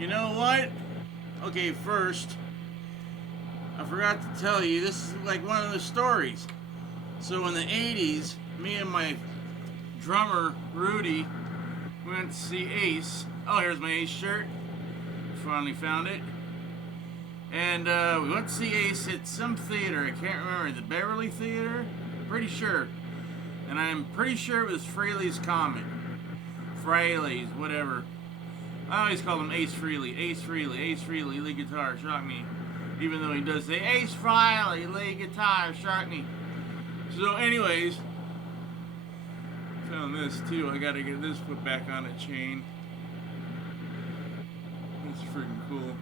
You know what? Okay, first, I forgot to tell you, this is like one of the stories. So in the 80s, me and my drummer, Rudy, went to see Ace. Oh, here's my Ace shirt. Finally found it. And we went to see Ace at some theater. I can't remember. The Beverly Theater? Pretty sure. And I'm pretty sure it was Frehley's Comet. Frehley's, whatever. I always call him Ace Frehley. Ace Frehley. Ace Frehley, lead guitar, shock me. Even though he does say Ace Frehley, lead guitar, shock me. So anyways, found this too. I gotta get this put back on a chain. It's freaking cool.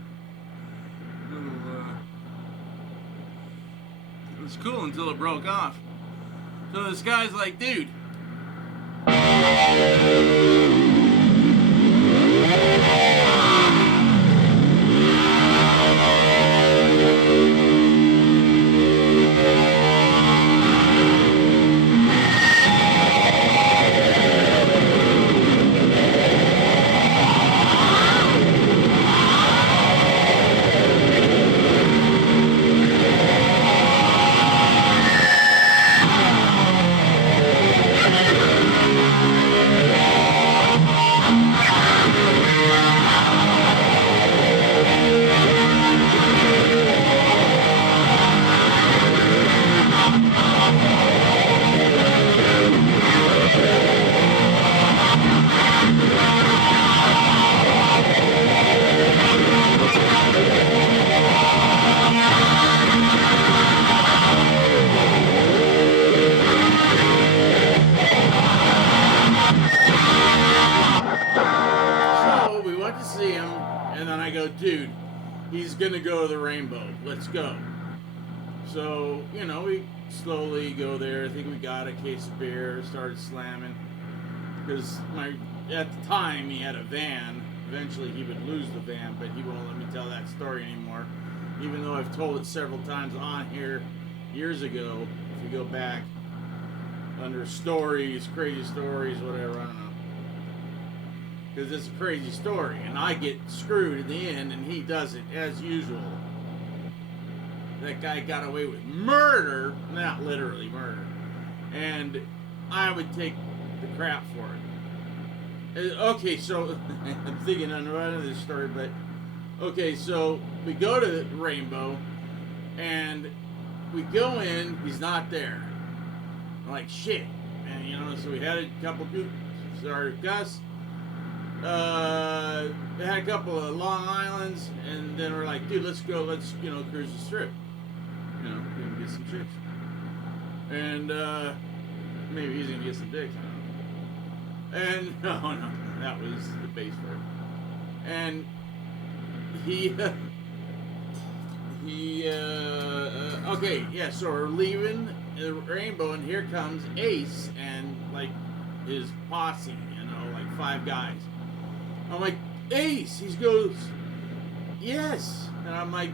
It was cool until it broke off. So this guy's like, dude. To see him, and then I go, dude, he's gonna go to the Rainbow. Let's go. So, you know, we slowly go there. I think we got a case of beer, started slamming. Because at the time he had a van. Eventually he would lose the van, but he won't let me tell that story anymore. Even though I've told it several times on here years ago. If you go back under stories, crazy stories, whatever, I don't know. Because it's a crazy story, and I get screwed in the end, and he does it as usual. That guy got away with murder, not literally murder, and I would take the crap for it. Okay, so I'm thinking on this story, but okay, so we go to the Rainbow, and we go in. He's not there. I'm like, shit, and you know. So we had a couple dudes. Started Gus. They had a couple of Long Islands, and then we're like, dude, let's go, let's, you know, cruise the strip. You know, we can get some chicks. And, maybe he's gonna get some dicks, I don't know. And, no, that was the bass part. And okay, yeah, so we're leaving the Rainbow, and here comes Ace and, like, his posse, you know, like 5 guys. I'm like, Ace. He goes, yes. And I'm like,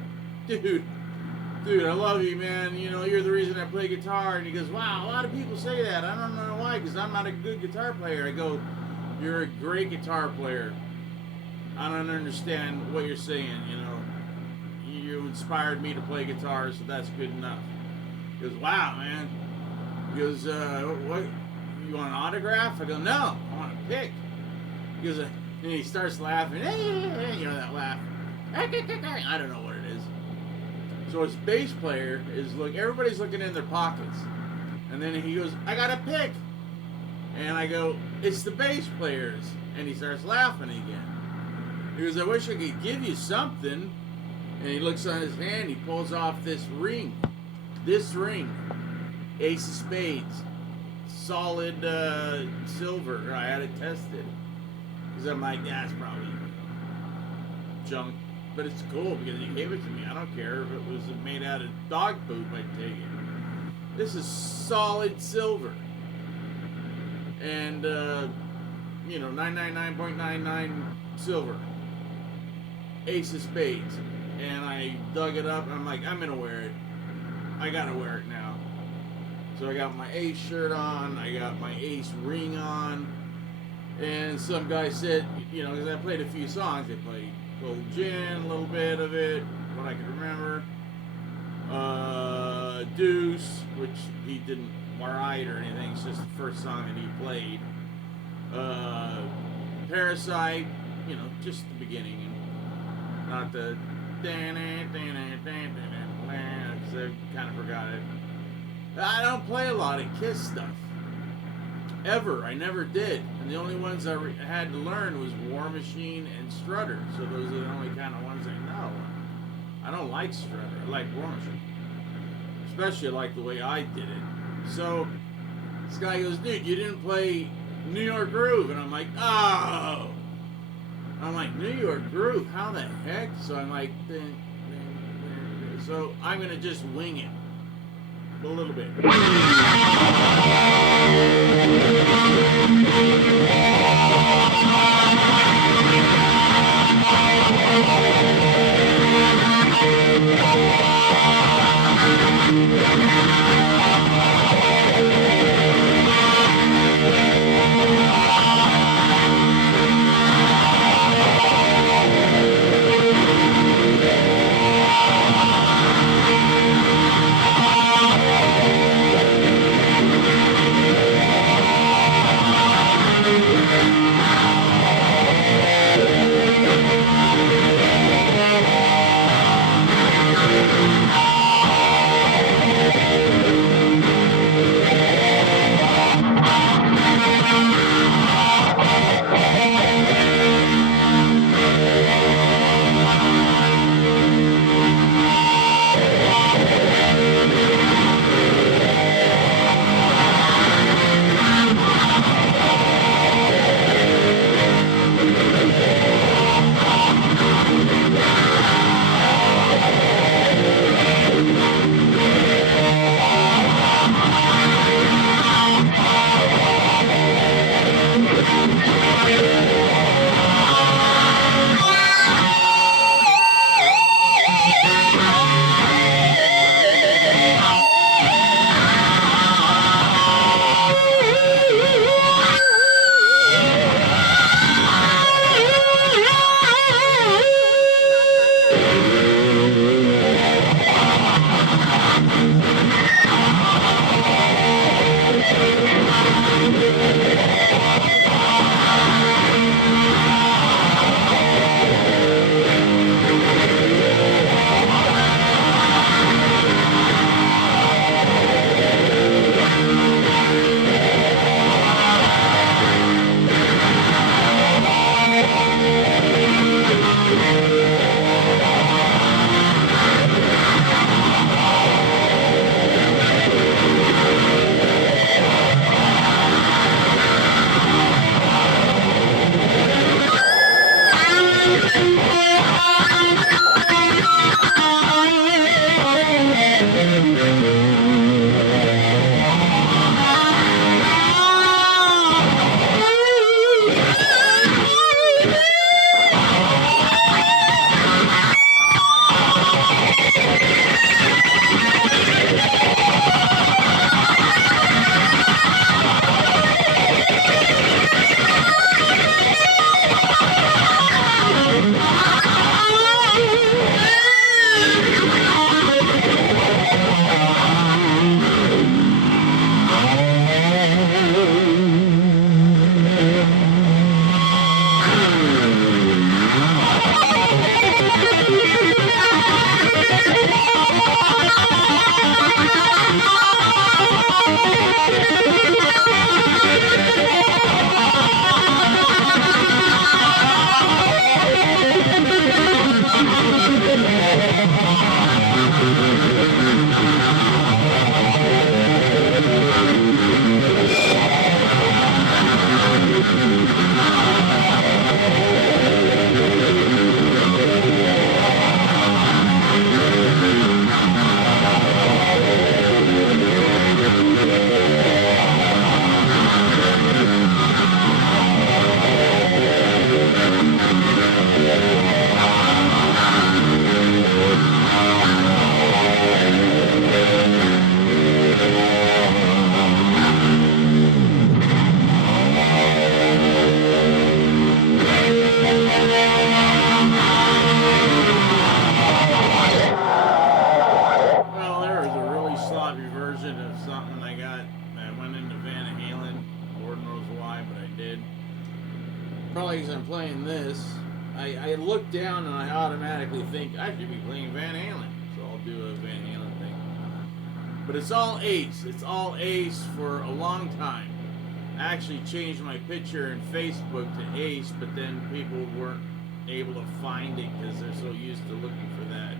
dude, I love you, man. You know, you're the reason I play guitar. And he goes, wow, a lot of people say that. I don't know why, because I'm not a good guitar player. I go, you're a great guitar player. I don't understand what you're saying, you know. You inspired me to play guitar, so that's good enough. He goes, wow, man. He goes, what? You want an autograph? I go, no, I want a pic. He goes, and he starts laughing. You know that laugh. I don't know what it is. So his bass player is everybody's looking in their pockets. And then he goes, I got a pic. And I go, it's the bass players. And he starts laughing again. He goes, I wish I could give you something. And he looks on his hand, he pulls off this ring. This ring. Ace of Spades. Solid silver. I had it tested. Because I'm like, yeah, it's probably junk. But it's cool because he gave it to me. I don't care if it was made out of dog poop, I'd take it. This is solid silver. And, you know, 999.99 silver. Ace of Spades. And I dug it up and I'm like, I'm going to wear it. I got to wear it now. So I got my Ace shirt on. I got my Ace ring on. And some guy said, because I played a few songs. I played Gold Gin, a little bit of it, what I could remember. Deuce, which he didn't write or anything. It's just the first song that he played. Parasite, just the beginning, and not the. I kind of forgot it. I don't play a lot of Kiss stuff. Ever. I never did. And the only ones I had to learn was War Machine and Strutter. So those are the only kind of ones I know. I don't like Strutter. I like War Machine. Especially I like the way I did it. So this guy goes, dude, you didn't play New York Groove. And I'm like, oh. I'm like, New York Groove? How the heck? So I'm like, so I'm going to just wing it. A little bit. I look down and I automatically think I should be playing Van Halen, so I'll do a Van Halen thing. But it's all Ace. It's all Ace for a long time. I actually changed my picture in Facebook to Ace, but then people weren't able to find it because they're so used to looking for that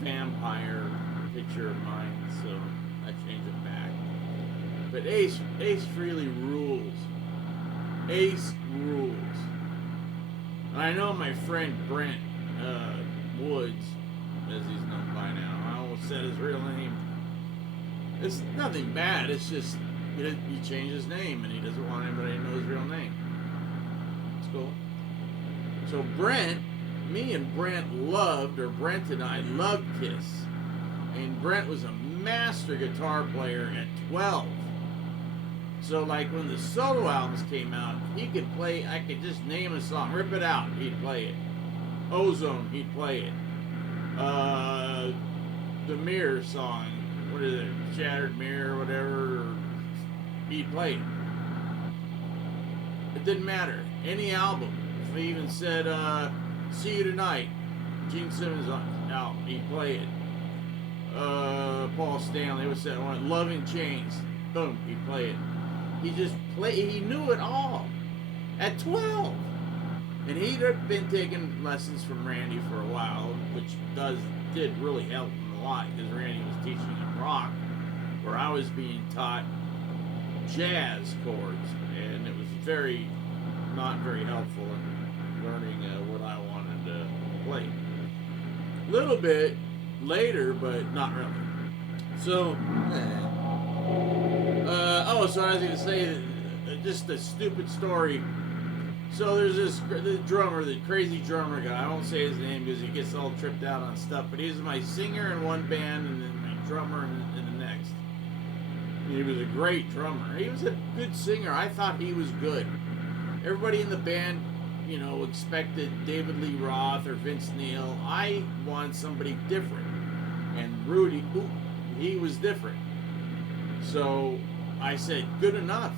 vampire picture of mine, so I changed it back. But Ace Frehley rules. Ace rules. And I know my friend Brent Woods, as he's known by now. I almost said his real name. It's nothing bad. It's just he changed his name and he doesn't want anybody to know his real name. It's cool. So me and Brent and I loved Kiss. And Brent was a master guitar player at 12. So like when the solo albums came out, he could play, I could just name a song, rip it out, he'd play it. Ozone, he'd play it. The Mirror song, what is it, Shattered Mirror, whatever, he'd play it. It didn't matter. Any album. If they even said, See You Tonight, Gene Simmons out, he'd play it. Paul Stanley would say, Love in Chains, boom, he'd play it. He knew it all at 12. And he'd been taking lessons from Randy for a while, which did really help him a lot, because Randy was teaching him rock, where I was being taught jazz chords, and it was not very helpful in learning what I wanted to play. A little bit later, but not really. So, so I was going to say, just a stupid story. So there's the drummer, the crazy drummer guy. I won't say his name because he gets all tripped out on stuff, but he was my singer in one band and then my drummer in the next. And he was a great drummer. He was a good singer. I thought he was good. Everybody in the band, expected David Lee Roth or Vince Neil. I wanted somebody different. And Rudy, he was different. So I said, good enough.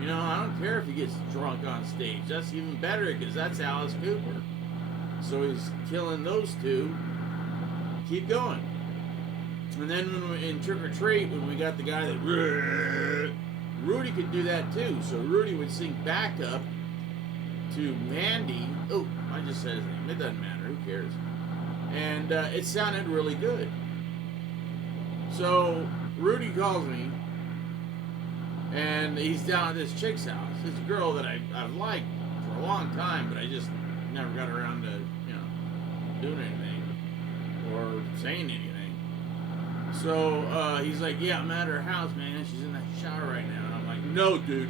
I don't care if he gets drunk on stage. That's even better because that's Alice Cooper. So he's killing those two. Keep going. And then in Trick or Treat, when we got the guy that Rudy could do that too. So Rudy would sing backup to Mandy. Oh, I just said his name. It doesn't matter. Who cares? And it sounded really good. So Rudy calls me, and he's down at this chick's house. This girl that I've liked for a long time, but I just never got around to, doing anything or saying anything. So he's like, yeah, I'm at her house, man. She's in that shower right now. And I'm like, no, dude.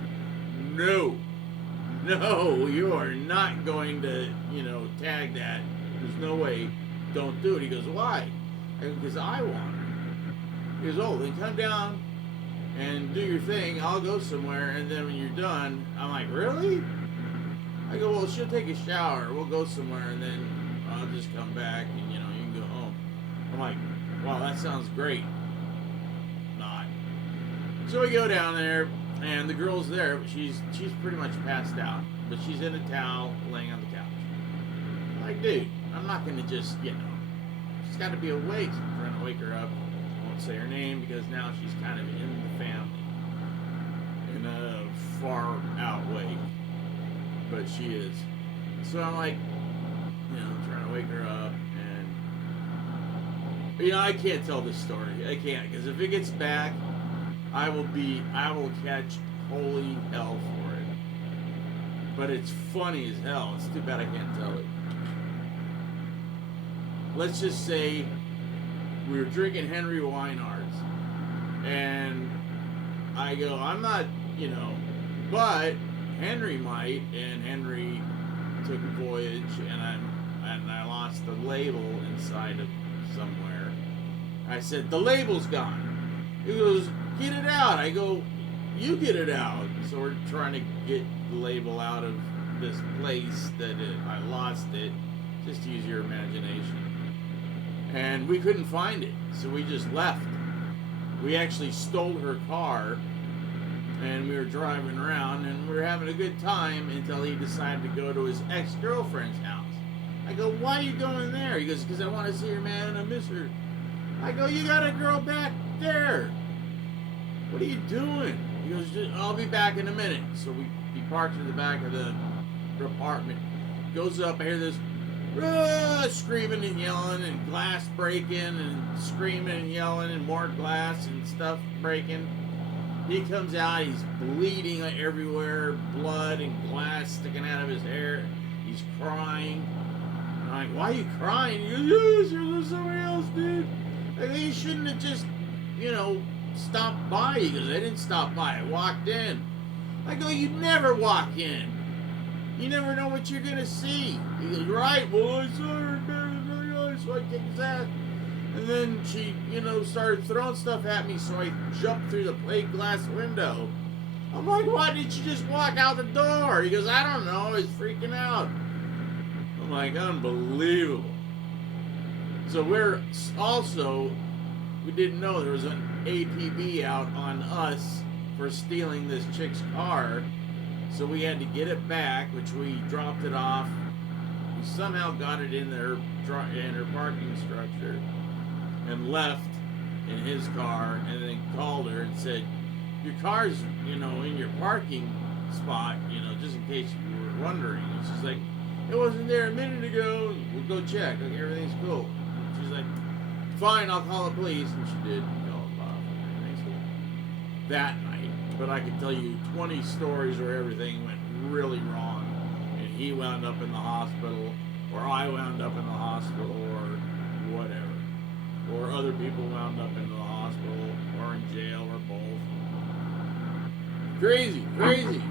No, you are not going to, tag that. There's no way. Don't do it. He goes, why? I go, because I want her. He goes, oh, then come down and do your thing. I'll go somewhere, and then when you're done, I'm like, really? I go, well, she'll take a shower. We'll go somewhere, and then I'll just come back, and, you can go home. I'm like, wow, that sounds great. Not. So we go down there, and the girl's there, but she's pretty much passed out. But she's in a towel, laying on the couch. I'm like, dude, I'm not going to just, she's got to be awake. So I'm trying to wake her up. I won't say her name because now she's kind of in the family in a far out way. But she is. So I'm like, trying to wake her up. And, I can't tell this story. I can't. Because if it gets back, I will catch holy hell for it. But it's funny as hell. It's too bad I can't tell it. Let's just say we were drinking Henry Weinhard's, and I go, I'm not, but Henry might, and Henry took a voyage, and I lost the label inside of somewhere. I said, the label's gone. He goes, get it out. I go, you get it out. So we're trying to get the label out of this place that I lost it. Just use your imagination. And we couldn't find it, so we just left. We actually stole her car and we were driving around, and we were having a good time until he decided to go to his ex-girlfriend's house. I go, why are you going there? He goes, because I want to see her, man, and I miss her. I go, you got a girl back there. What are you doing? He goes, I'll be back in a minute. So he parks in the back of the apartment. Goes up, I hear this screaming and yelling and glass breaking and screaming and yelling and more glass and stuff breaking. He comes out, he's bleeding everywhere, blood and glass sticking out of his hair. He's crying. And I'm like, why are you crying? He goes, yes, there's somebody else, dude. I go, you shouldn't have just, stopped by. He goes, I didn't stop by, I walked in. I go, you never walk in. You never know what you're gonna see. He goes, right, well, I saw her, so I kicked his ass. And then she, started throwing stuff at me, so I jumped through the plate glass window. I'm like, why didn't you just walk out the door? He goes, I don't know, I was freaking out. I'm like, unbelievable. So we didn't know there was an APB out on us for stealing this chick's car. So we had to get it back, which we dropped it off. We somehow got it in her parking structure and left in his car, and then called her and said, your car's, in your parking spot, just in case you were wondering. And she's like, it wasn't there a minute ago. We'll go check. Like, everything's cool. And she's like, fine, I'll call the police. And she did. Everything's cool. That night. But I could tell you 20 stories where everything went really wrong, and he wound up in the hospital, or I wound up in the hospital, or whatever. Or other people wound up in the hospital, or in jail, or both. Crazy, crazy.